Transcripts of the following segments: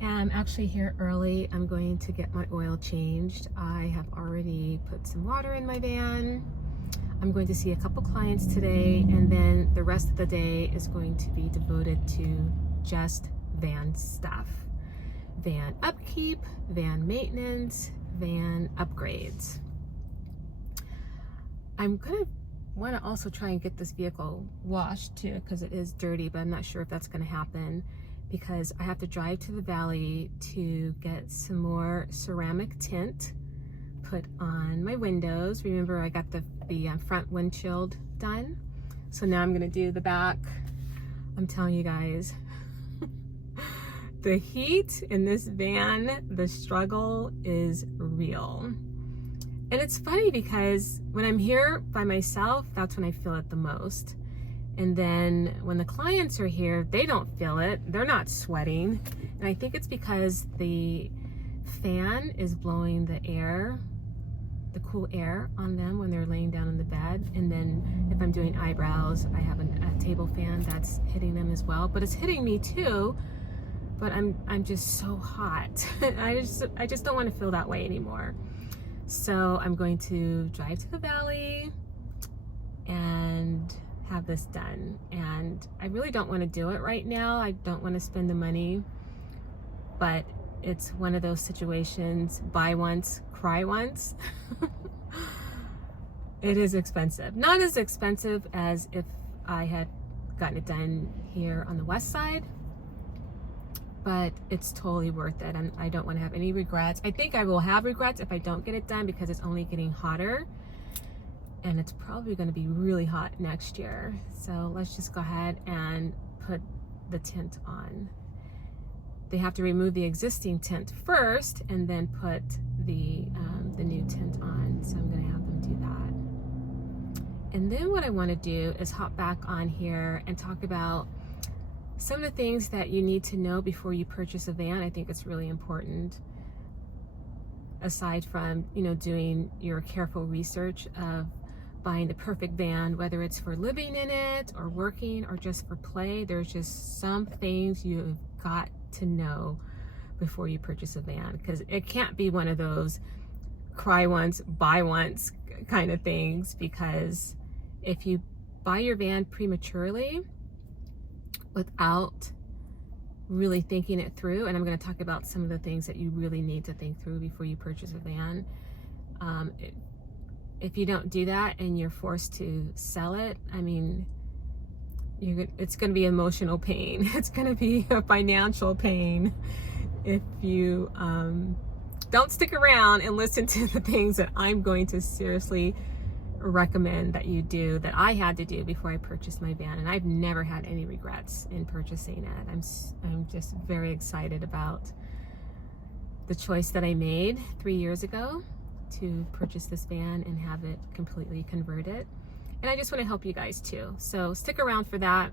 am actually here early. I'm going to get my oil changed. I have already put some water in my van. I'm going to see a couple clients today, and then the rest of the day is going to be devoted to just van stuff. Van upkeep, van maintenance, van upgrades. I'm gonna want to also try and get this vehicle washed too, because it is dirty, but I'm not sure if that's going to happen because I have to drive to the valley to get some more ceramic tint put on my windows. Remember, I got the front windshield done, so now I'm going to do the back. I'm telling you guys, the heat in this van, the struggle is real. And it's funny because when I'm here by myself, that's when I feel it the most. And then when the clients are here, they don't feel it. They're not sweating. And I think it's because the fan is blowing the air, the cool air on them when they're laying down in the bed. And then if I'm doing eyebrows, I have a table fan that's hitting them as well. But it's hitting me too. But I'm just so hot. I just don't want to feel that way anymore. So I'm going to drive to the valley and have this done. And I really don't want to do it right now. I don't want to spend the money, but it's one of those situations, buy once, cry once. It is expensive. Not as expensive as if I had gotten it done here on the west side, but it's totally worth it, and I don't want to have any regrets. I think I will have regrets if I don't get it done because it's only getting hotter, and it's probably going to be really hot next year. So let's just go ahead and put the tint on. They have to remove the existing tint first and then put the new tint on. So I'm going to have them do that. And then what I want to do is hop back on here and talk about some of the things that you need to know before you purchase a van. I think it's really important, aside from, doing your careful research of buying the perfect van, whether it's for living in it or working or just for play. There's just some things you've got to know before you purchase a van, because it can't be one of those cry once, buy once kind of things, because if you buy your van prematurely without really thinking it through, and I'm going to talk about some of the things that you really need to think through before you purchase a van. If you don't do that and you're forced to sell it, I mean, it's going to be emotional pain. It's going to be a financial pain if you don't stick around and listen to the things that I'm going to seriously recommend that you do, that I had to do before I purchased my van, and I've never had any regrets in purchasing it. I'm just very excited about the choice that I made 3 years ago to purchase this van and have it completely converted. And I just want to help you guys too. So stick around for that.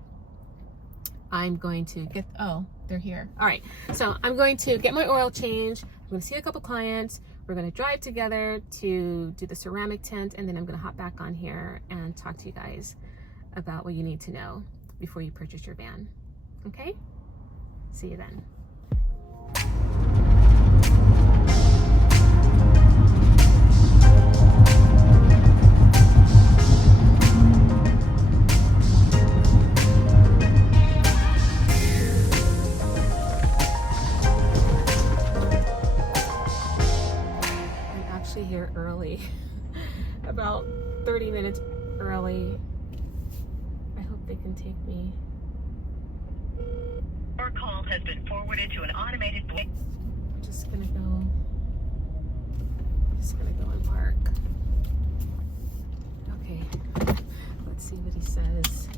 I'm going to get, oh, they're here. All right, so I'm going to get my oil change. I'm going to see a couple clients. We're going to drive together to do the ceramic tint, and then I'm going to hop back on here and talk to you guys about what you need to know before you purchase your van. Okay? See you then. Here early, about 30 minutes early. I hope they can take me. Your call has been forwarded to an automated voice. I'm just gonna go and park. Okay, let's see what he says.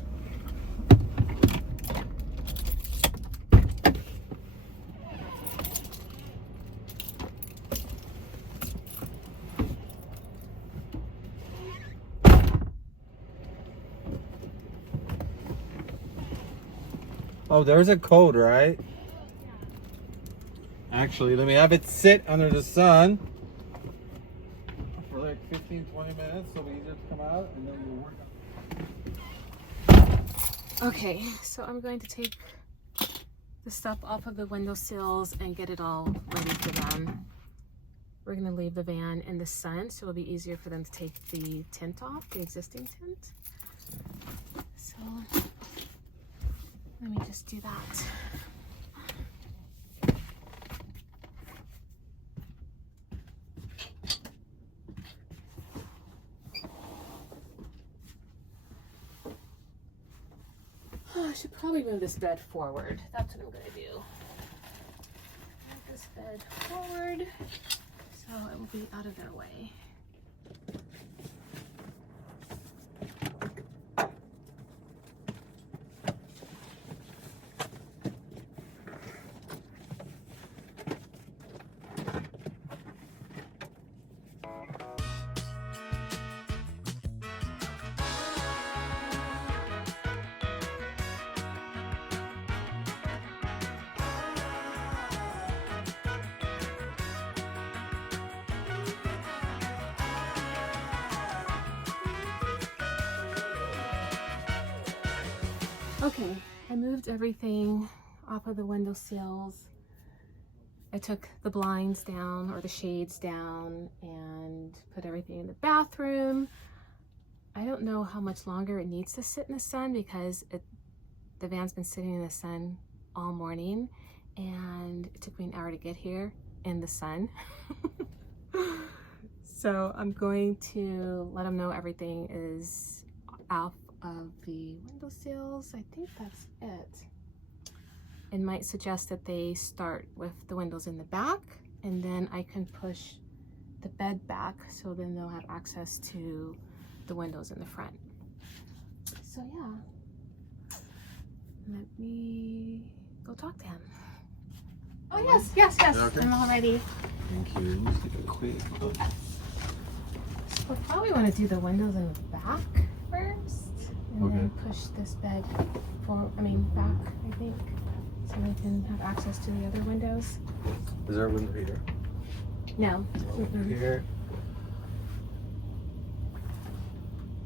Oh, there's a code, right? Actually, let me have it sit under the sun for like 15-20 minutes, so we just come out and then we'll work on. Okay, so I'm going to take the stuff off of the windowsills and get it all ready for them. We're gonna leave the van in the sun, so it'll be easier for them to take the tint off, the existing tint. So let me just do that. I should probably move this bed forward. That's what I'm gonna do. Move this bed forward so it will be out of their way. Okay, I moved everything off of the window sills. I took the blinds down or the shades down and put everything in the bathroom. I don't know how much longer it needs to sit in the sun because the van's been sitting in the sun all morning and it took me an hour to get here in the sun. So I'm going to let them know everything is off of the windowsills. I think that's it. And might suggest that they start with the windows in the back and then I can push the bed back so then they'll have access to the windows in the front. So yeah, let me go talk to him. Oh yes, yes, yes, Okay. I'm all ready. Thank you. Let me just take a quick look. So we'll probably want to do the windows in the back first. And then push this bed back, I think, so we can have access to the other windows. Is there a window here? No. Here.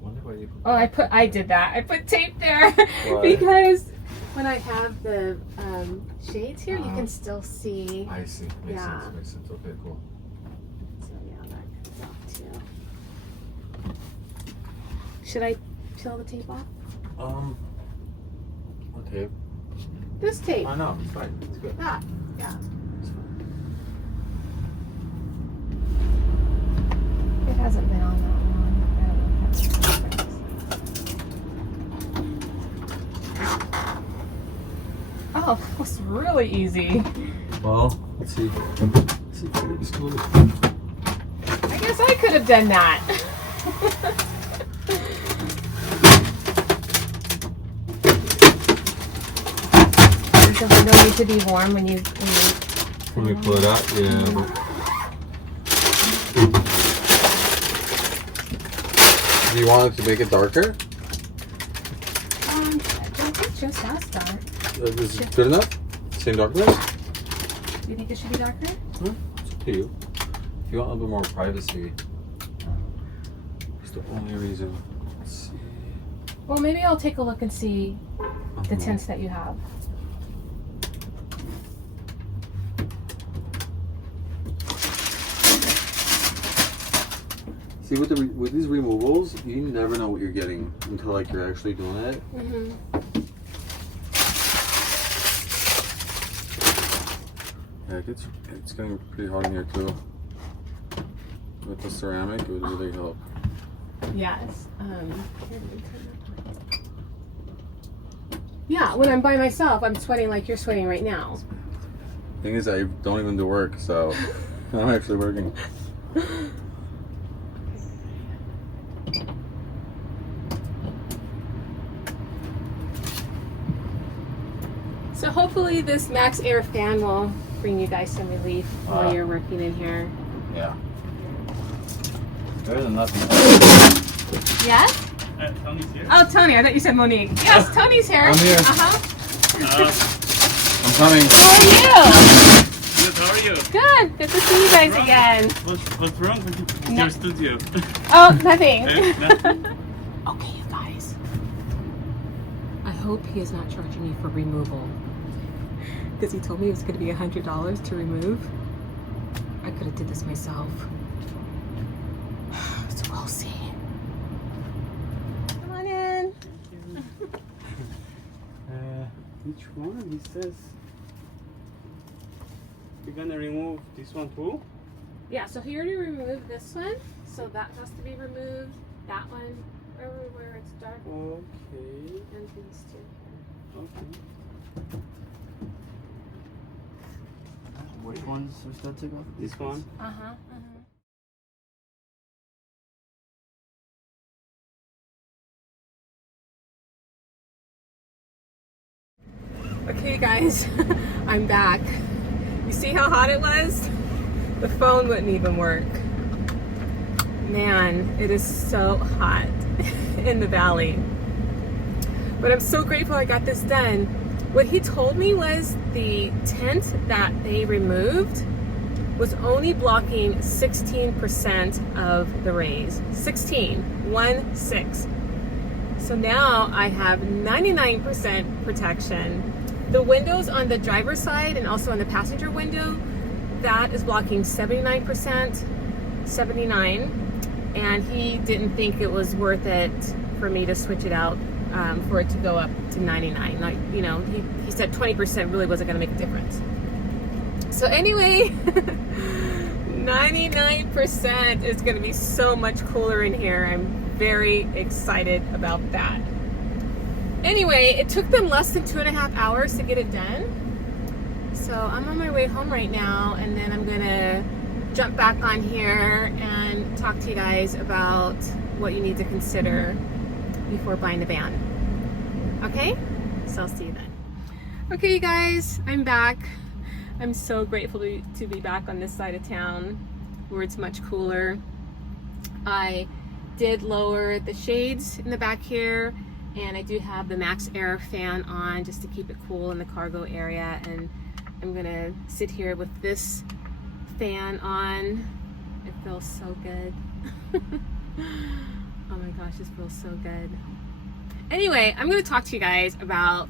Wonder why you put I did that. I put tape there Why? because when I have the shades here, you can still see. I see. Makes Yeah. sense. Makes sense. Okay, cool. So yeah, that comes off too. Should I peel the tape off? What tape? This tape. Oh no, it's fine. It's good. Yeah. Yeah. It's fine. It hasn't been on that long. I don't know if that's Oh, that was really easy. Well, let's see. Let's see. I guess I could have done that. Does the window need to be warm when you pull it out? Yeah. Do you want it to make it darker? I think it's just as dark. Is it good enough? Same darkness? Do you think it should be darker? It's up to you. If you want a little bit more privacy, it's the only reason. Let's see. Well, maybe I'll take a look and see the tints that you have. See, with these removals, you never know what you're getting until like you're actually doing it. Yeah, it's getting pretty hot in here too. With the ceramic, it would really help. Yes. Yeah, when I'm by myself, I'm sweating like you're sweating right now. Thing is, I don't even do work, so I'm actually working. So hopefully this max air fan will bring you guys some relief while you're working in here. Yeah. Better than nothing. Yes? Tony's here. Oh, Tony. I thought you said Monique. Yes, Tony's here. I'm here. I'm coming. How are you? Good, how are you? Good. Good to see you guys again. What's wrong with your studio? Oh, nothing. Nothing? Okay, you guys. I hope he is not charging me for removal. because he told me it was going to be $100 to remove. I could have did this myself. So we'll see. Come on in. Which one? He says you're gonna remove this one too? Yeah, so he already removed this one, so that has to be removed. That one, where it's dark, Okay. and these two. Okay. Which ones was that to go? This one? Okay, guys, I'm back. You see how hot it was? The phone wouldn't even work. Man, it is so hot in the valley. But I'm so grateful I got this done. What he told me was the tint that they removed was only blocking 16% of the rays. 16. So now I have 99% protection. The windows on the driver's side and also on the passenger window, that is blocking 79%, 79. And he didn't think it was worth it for me to switch it out for it to go up to 99. Like, you know, he said 20% really wasn't gonna make a difference. So anyway, 99% is gonna be so much cooler in here. I'm very excited about that. Anyway, it took them less than 2.5 hours to get it done. So I'm on my way home right now, and then I'm gonna jump back on here and talk to you guys about what you need to consider before buying the van. Okay? So I'll see you then. Okay, you guys, I'm back. I'm so grateful to be back on this side of town where it's much cooler. I did lower the shades in the back here, and I do have the Max Air fan on just to keep it cool in the cargo area, and I'm gonna sit here with this fan on. It feels so good. Oh my gosh, this feels so good. Anyway, I'm gonna talk to you guys about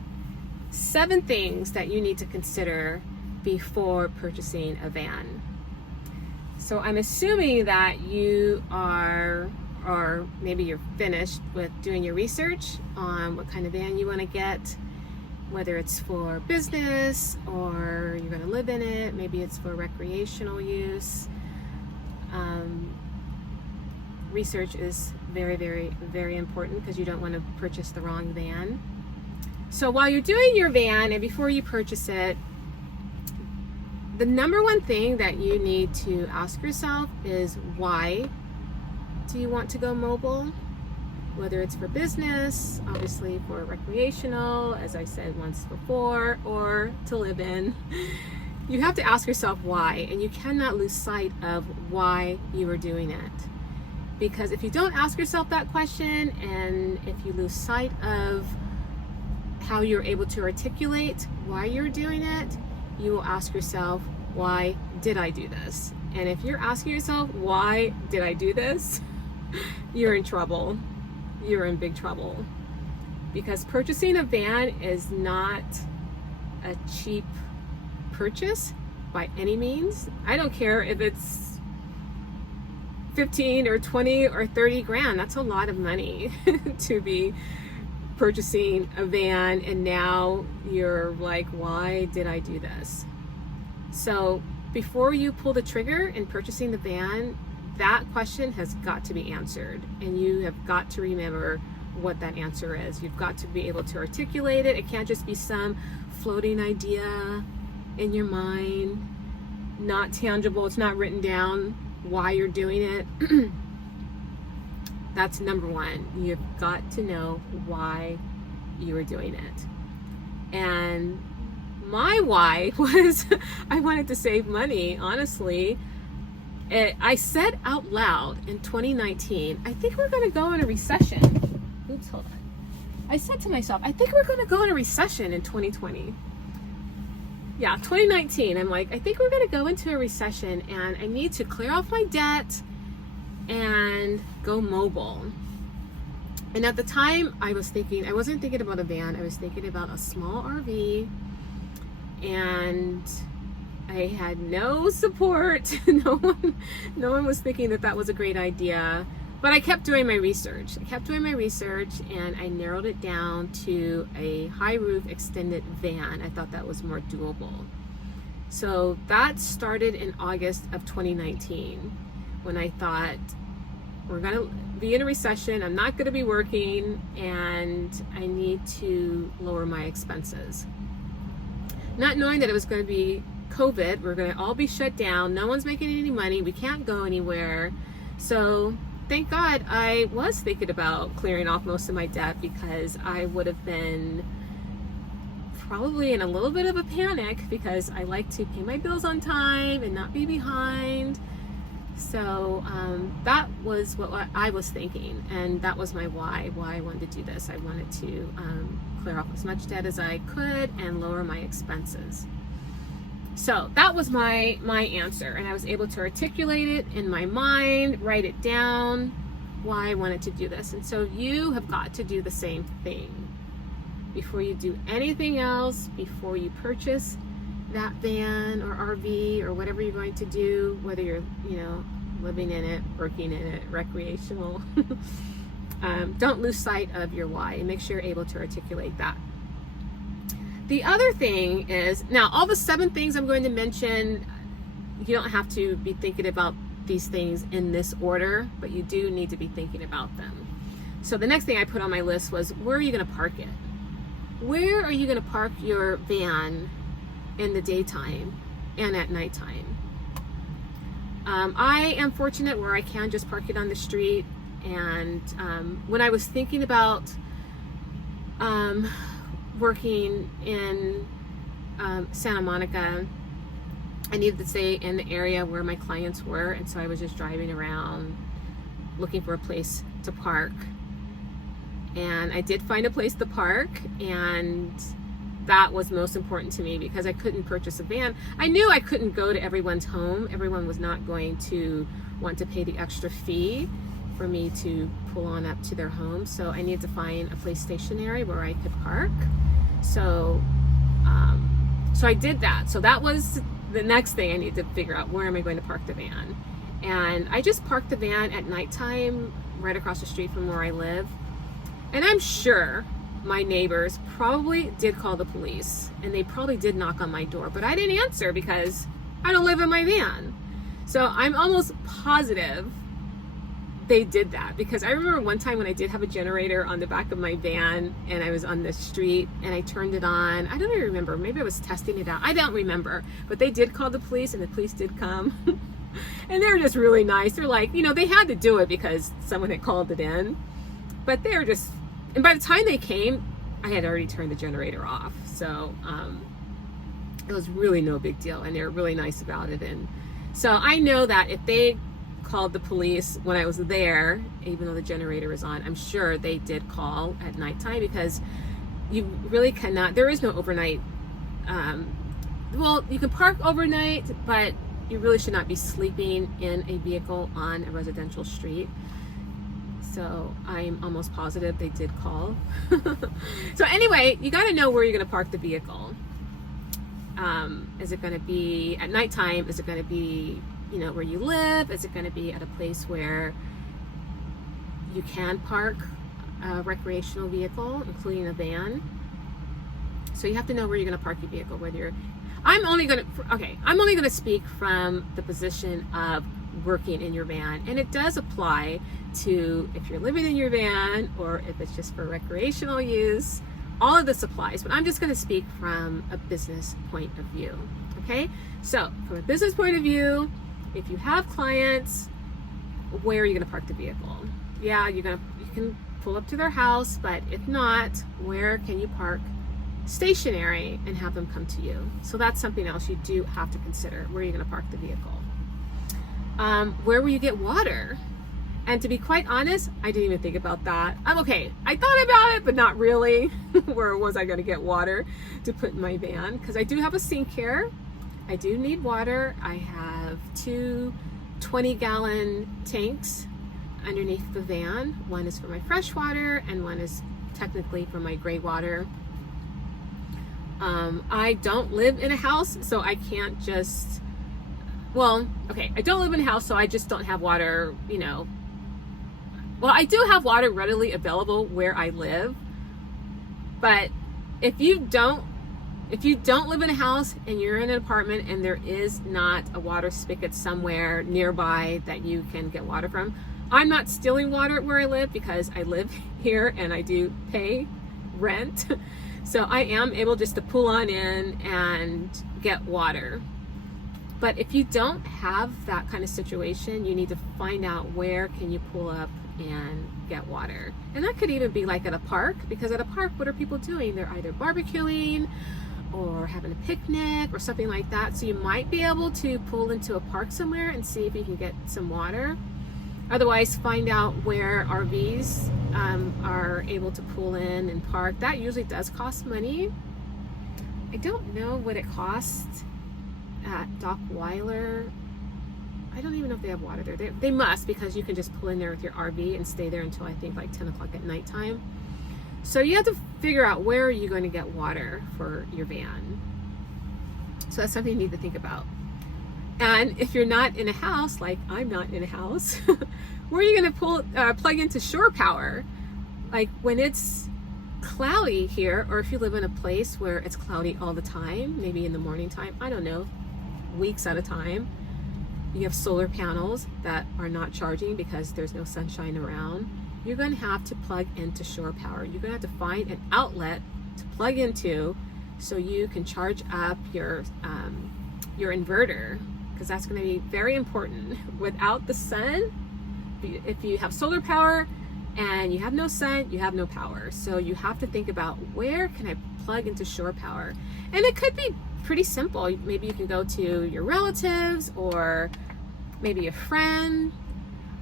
7 things that you need to consider before purchasing a van. So I'm assuming that you are, or maybe you're finished with doing your research on what kind of van you want to get, whether it's for business or you're going to live in it, maybe it's for recreational use. Research is very, very, very important because you don't want to purchase the wrong van. So while you're doing your van and before you purchase it, the number one thing that you need to ask yourself is, why do you want to go mobile? Whether it's for business, obviously for recreational, as I said once before, or to live in. You have to ask yourself why, and you cannot lose sight of why you are doing it. Because if you don't ask yourself that question, and if you lose sight of how you're able to articulate why you're doing it, you will ask yourself, why did I do this? And if you're asking yourself, why did I do this? You're in trouble. You're in big trouble. Because purchasing a van is not a cheap purchase by any means. I don't care if it's 15 or 20 or 30 grand. That's a lot of money to be purchasing a van, and now you're like, why did I do this? So before you pull the trigger in purchasing the van, that question has got to be answered, and you have got to remember what that answer is. You've got to be able to articulate it. It can't just be some floating idea in your mind, not tangible, it's not written down why you're doing it. That's number one. You've got to know why you are doing it. And my why was I wanted to save money, honestly. I said out loud in 2019, I think we're going to go in a recession. Oops, hold on. I said to myself, I think we're going to go in a recession in 2020. Yeah, 2019. I'm like, I think we're going to go into a recession, and I need to clear off my debt and go mobile. And at the time I was thinking, I wasn't thinking about a van, I was thinking about a small RV. and I had no support. No one was thinking that that was a great idea. But I kept doing my research. And I narrowed it down to a high roof extended van. I thought that was more doable. So that started in August of 2019, when I thought, we're gonna be in a recession, I'm not gonna be working, and I need to lower my expenses. Not knowing that it was gonna be COVID, we're gonna all be shut down, no one's making any money, we can't go anywhere. So thank God I was thinking about clearing off most of my debt, because I would have been probably in a little bit of a panic, because I like to pay my bills on time and not be behind. So that was what I was thinking, and that was my why I wanted to do this. I wanted to clear off as much debt as I could and lower my expenses. So that was my answer, and I was able to articulate it in my mind, write it down, why I wanted to do this. And so you have got to do the same thing. Before you do anything else, before you purchase that van or RV or whatever you're going to do, whether you're, living in it, working in it, recreational, don't lose sight of your why, and make sure you're able to articulate that. The other thing is, now all the 7 things I'm going to mention, you don't have to be thinking about these things in this order, but you do need to be thinking about them. So the next thing I put on my list was, where are you going to park it? Where are you going to park your van in the daytime and at nighttime? I am fortunate where I can just park it on the street. And when I was thinking about working in Santa Monica, I needed to stay in the area where my clients were, and so I was just driving around looking for a place to park. And I did find a place to park, and that was most important to me, because I couldn't purchase a van. I knew I couldn't go to everyone's home. Everyone was not going to want to pay the extra fee for me to pull on up to their home. So I needed to find a place stationary where I could park. So I did that. So that was the next thing I needed to figure out, where am I going to park the van? And I just parked the van at nighttime right across the street from where I live. And I'm sure my neighbors probably did call the police, and they probably did knock on my door, but I didn't answer because I don't live in my van. So I'm almost positive they did that, because I remember one time when I did have a generator on the back of my van, and I was on the street and I turned it on. I don't even remember, maybe I was testing it out, I don't remember, but they did call the police, and the police did come. And they were just really nice. They're like, they had to do it because someone had called it in, but they were just, and by the time they came, I had already turned the generator off. So it was really no big deal, and they were really nice about it. And so I know that if they called the police when I was there, even though the generator was on, I'm sure they did call at nighttime, because you really cannot, there is no overnight, well, you can park overnight, but you really should not be sleeping in a vehicle on a residential street. So I'm almost positive they did call. So anyway, you got to know where you're going to park the vehicle. Is it going to be at nighttime? Is it going to be, where you live? Is it going to be at a place where you can park a recreational vehicle, including a van? So you have to know where you're going to park your vehicle. I'm only going to speak from the position of working in your van, and it does apply to if you're living in your van or if it's just for recreational use. All of this applies, but I'm just going to speak from a business point of view. Okay, so from a business point of view, if you have clients, where are you going to park the vehicle? Yeah, you can pull up to their house, but if not, where can you park stationary and have them come to you? So that's something else you do have to consider, where you're going to park the vehicle. Where will you get water? And to be quite honest, I didn't even think about that. I thought about it, but not really. Where was I going to get water to put in my van? Because I do have a sink here. I do need water. I have 2 20-gallon tanks underneath the van. One is for my fresh water, and one is technically for my gray water. I don't live in a house, so I can't just, well, okay, I don't live in a house, so I just don't have water, you know. Well, I do have water readily available where I live, but if you don't live in a house and you're in an apartment and there is not a water spigot somewhere nearby that you can get water from, I'm not stealing water where I live because I live here and I do pay rent. So I am able just to pull on in and get water. But if you don't have that kind of situation, you need to find out where can you pull up and get water. And that could even be like at a park, because at a park, what are people doing? They're either barbecuing or having a picnic or something like that. So you might be able to pull into a park somewhere and see if you can get some water. Otherwise, find out where RVs are able to pull in and park. That usually does cost money. I don't know what it costs at Dockweiler. I don't even know if they have water there. They must, because you can just pull in there with your RV and stay there until I think like 10 o'clock at nighttime. So you have to figure out where are you going to get water for your van. So that's something you need to think about. And if you're not in a house, like I'm not in a house, where are you going to plug into shore power? Like when it's cloudy here, or if you live in a place where it's cloudy all the time, maybe in the morning time, I don't know, weeks at a time, you have solar panels that are not charging because there's no sunshine around, you're going to have to plug into shore power. You're going to have to find an outlet to plug into so you can charge up your inverter, because that's going to be very important. Without the sun, if you have solar power and you have no sun, you have no power. So you have to think about, where can I plug into shore power? And it could be pretty simple. Maybe you can go to your relatives or maybe a friend.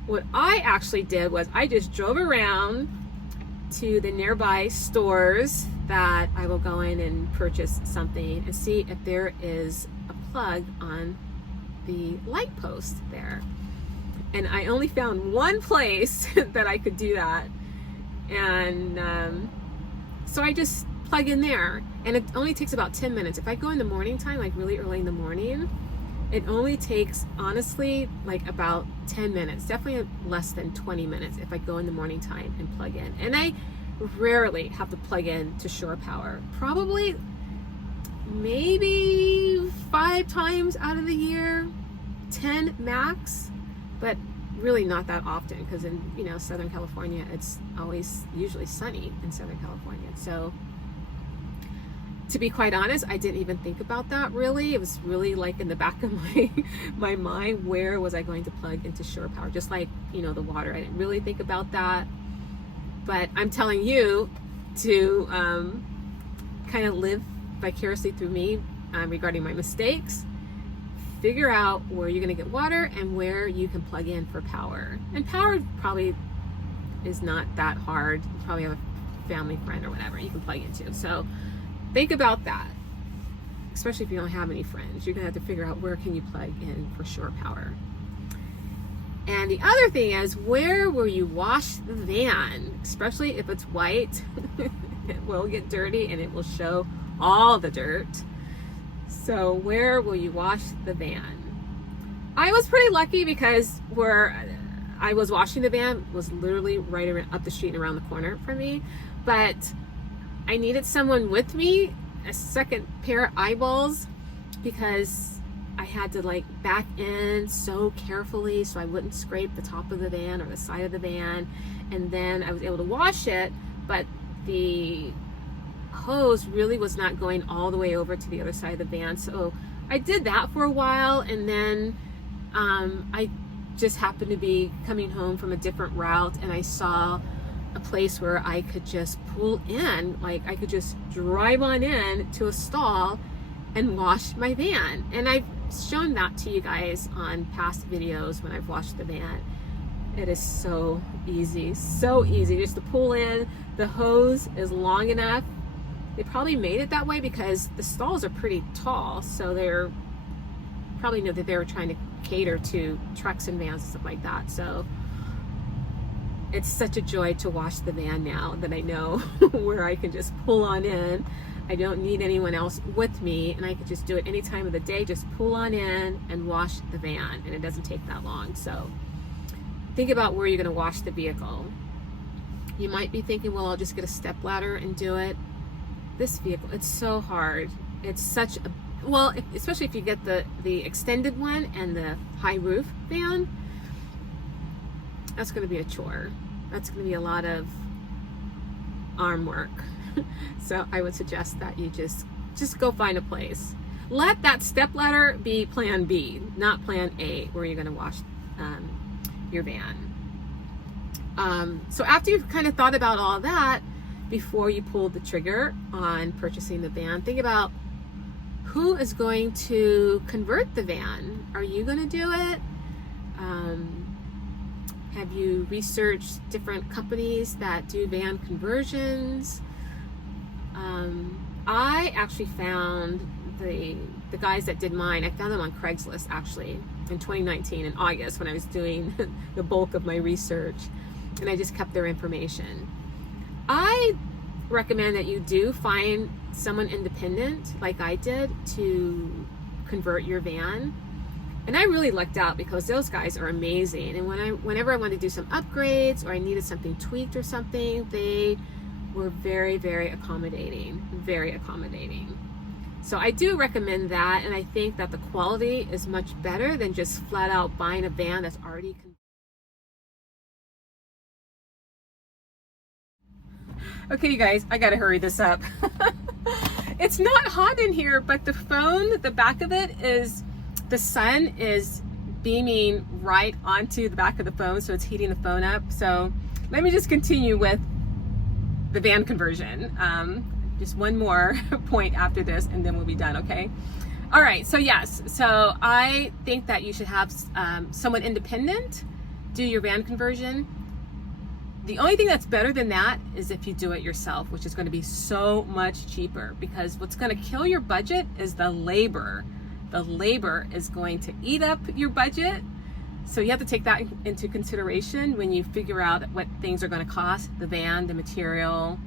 What I actually did was I just drove around to the nearby stores that I will go in and purchase something and see if there is a plug on the light post there. And I only found one place that I could do that. And so I just plug in there, and it only takes about 10 minutes. If I go in the morning time, like really early in the morning, it only takes, honestly, like about 10 minutes, definitely less than 20 minutes if I go in the morning time and plug in. And I rarely have to plug in to shore power. Probably maybe 5 times out of the year, 10 max, but really not that often, because in, you know, Southern California, it's always usually sunny in Southern California. So to be quite honest, I didn't even think about that really. It was really like in the back of my mind, where was I going to plug into shore power? Just like, you know, the water. I didn't really think about that. But I'm telling you to kind of live vicariously through me regarding my mistakes. Figure out where you're going to get water and where you can plug in for power. And power probably is not that hard. You probably have a family friend or whatever you can plug into. So think about that, especially if you don't have any friends. You're going to have to figure out where can you plug in for shore power. And the other thing is, where will you wash the van? Especially if it's white, it will get dirty and it will show all the dirt. So where will you wash the van? I was pretty lucky because where I was washing the van was literally right up the street and around the corner from me. But I needed someone with me, a second pair of eyeballs, because I had to like back in so carefully so I wouldn't scrape the top of the van or the side of the van. And then I was able to wash it, but the hose really was not going all the way over to the other side of the van. So I did that for a while, and then I just happened to be coming home from a different route, and I saw a place where I could just pull in, like I could just drive on in to a stall and wash my van. And I've shown that to you guys on past videos when I've washed the van. It is so easy just to pull in. The hose is long enough. They probably made it that way because the stalls are pretty tall, so they're probably know that they were trying to cater to trucks and vans and stuff like that. So it's such a joy to wash the van now that I know where I can just pull on in. I don't need anyone else with me, and I could just do it any time of the day. Just pull on in and wash the van, and it doesn't take that long. So think about where you're going to wash the vehicle. You might be thinking, well, I'll just get a step ladder and do it. This vehicle, it's so hard. It's such a, well, especially if you get the extended one and the high roof van, that's going to be a chore. That's going to be a lot of arm work. So I would suggest that you just go find a place. Let that stepladder be plan B, not plan A, where you're going to wash your van. So after you've kind of thought about all that, before you pull the trigger on purchasing the van, think about who is going to convert the van. Are you going to do it? Have you researched different companies that do van conversions? I actually found the guys that did mine, I found them on Craigslist actually in 2019 in August when I was doing the bulk of my research, and I just kept their information. I recommend that you do find someone independent like I did to convert your van. And I really lucked out because those guys are amazing. And whenever I wanted to do some upgrades or I needed something tweaked or something, they were very, very accommodating, very accommodating. So I do recommend that, and I think that the quality is much better than just flat out buying a van that's already Okay, you guys, I gotta hurry this up. It's not hot in here, but the phone, the back of it is, the sun is beaming right onto the back of the phone, so it's heating the phone up. So let me just continue with the van conversion. Just one more point after this, and then we'll be done, okay? All right, so yes, so I think that you should have someone independent do your van conversion. The only thing that's better than that is if you do it yourself, which is going to be so much cheaper, because what's going to kill your budget is the labor. The labor is going to eat up your budget. So you have to take that into consideration when you figure out what things are going to cost, the van, the material,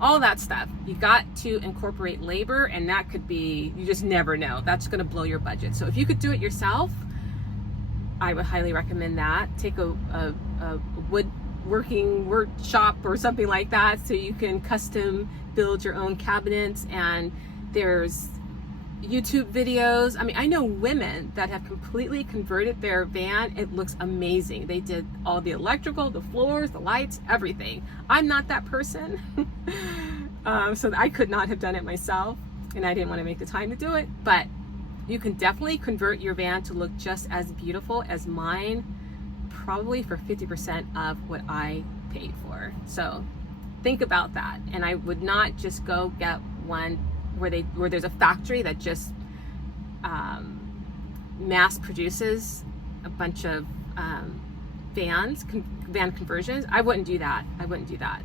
all that stuff. You got to incorporate labor, and that could be, you just never know. That's going to blow your budget. So if you could do it yourself, I would highly recommend that. Take a woodworking workshop or something like that, so you can custom build your own cabinets. And there's YouTube videos. I mean, I know women that have completely converted their van. It looks amazing. They did all the electrical, the floors, the lights, everything. I'm not that person. So I could not have done it myself, and I didn't want to make the time to do it, but you can definitely convert your van to look just as beautiful as mine, probably for 50% of what I paid for. So think about that. And I would not just go get one where there's a factory that just mass produces a bunch of van conversions. I wouldn't do that. I wouldn't do that.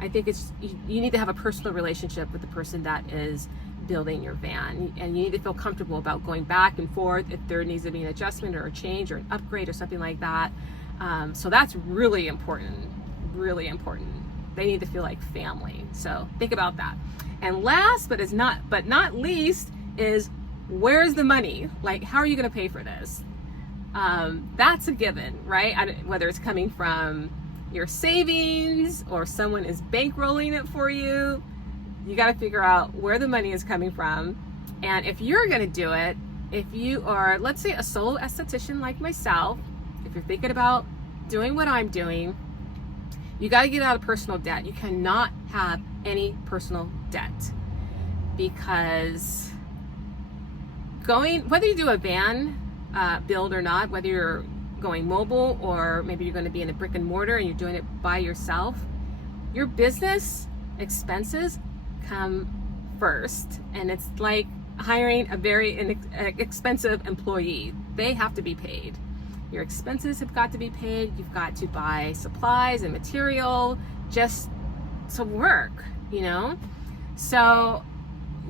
I think you need to have a personal relationship with the person that is building your van, and you need to feel comfortable about going back and forth if there needs to be an adjustment or a change or an upgrade or something like that. So that's really important, really important. They need to feel like family. So think about that. And last but not least is, where's the money? Like, how are you going to pay for this? That's a given, right? Whether it's coming from your savings or someone is bankrolling it for you, you got to figure out where the money is coming from. And if you're going to do it, if you are, let's say, a solo esthetician like myself, if you're thinking about doing what I'm doing, you got to get out of personal debt. You cannot have any personal debt, because whether you do a van build or not, whether you're going mobile or maybe you're going to be in a brick and mortar and you're doing it by yourself, your business expenses come first. And it's like hiring a very expensive employee. They have to be paid. Your expenses have got to be paid. You've got to buy supplies and material just to work, you know? So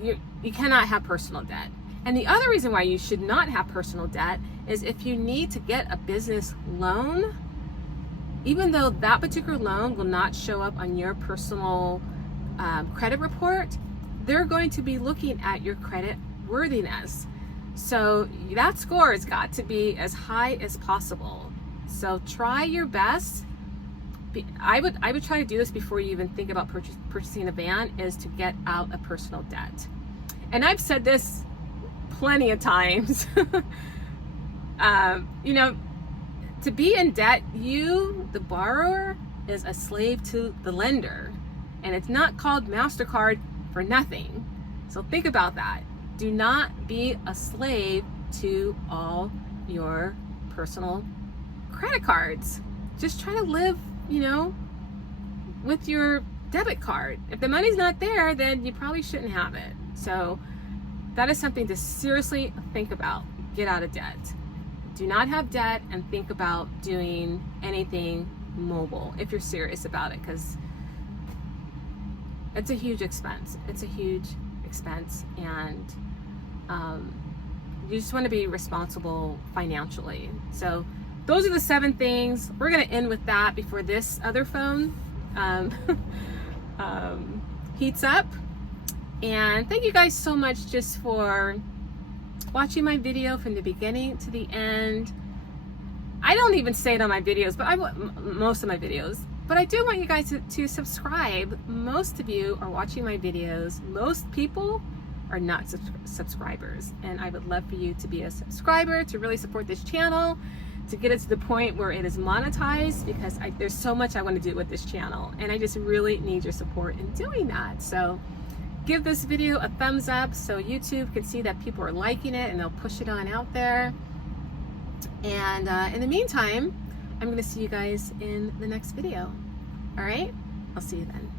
you cannot have personal debt. And the other reason why you should not have personal debt is if you need to get a business loan, even though that particular loan will not show up on your personal credit report, they're going to be looking at your credit worthiness. So that score has got to be as high as possible. So try your best. I would try to do this before you even think about purchasing a van, is to get out of personal debt. And I've said this plenty of times. You know, to be in debt, you, the borrower, is a slave to the lender. And it's not called MasterCard for nothing. So think about that. Do not be a slave to all your personal credit cards. Just try to live, you know, with your debit card. If the money's not there, then you probably shouldn't have it. So that is something to seriously think about. Get out of debt. Do not have debt, and think about doing anything mobile if you're serious about it, because it's a huge expense. It's a huge expense, and you just want to be responsible financially. So those are the 7 things. We're going to end with that before this other phone heats up. And thank you guys so much just for watching my video from the beginning to the end. I don't even say it on my videos, but most of my videos. But I do want you guys to subscribe. Most of you are watching my videos. Most people are not subscribers. And I would love for you to be a subscriber, to really support this channel, to get it to the point where it is monetized, because there's so much I want to do with this channel. And I just really need your support in doing that. So give this video a thumbs up so YouTube can see that people are liking it, and they'll push it on out there. And in the meantime, I'm going to see you guys in the next video. All right? I'll see you then.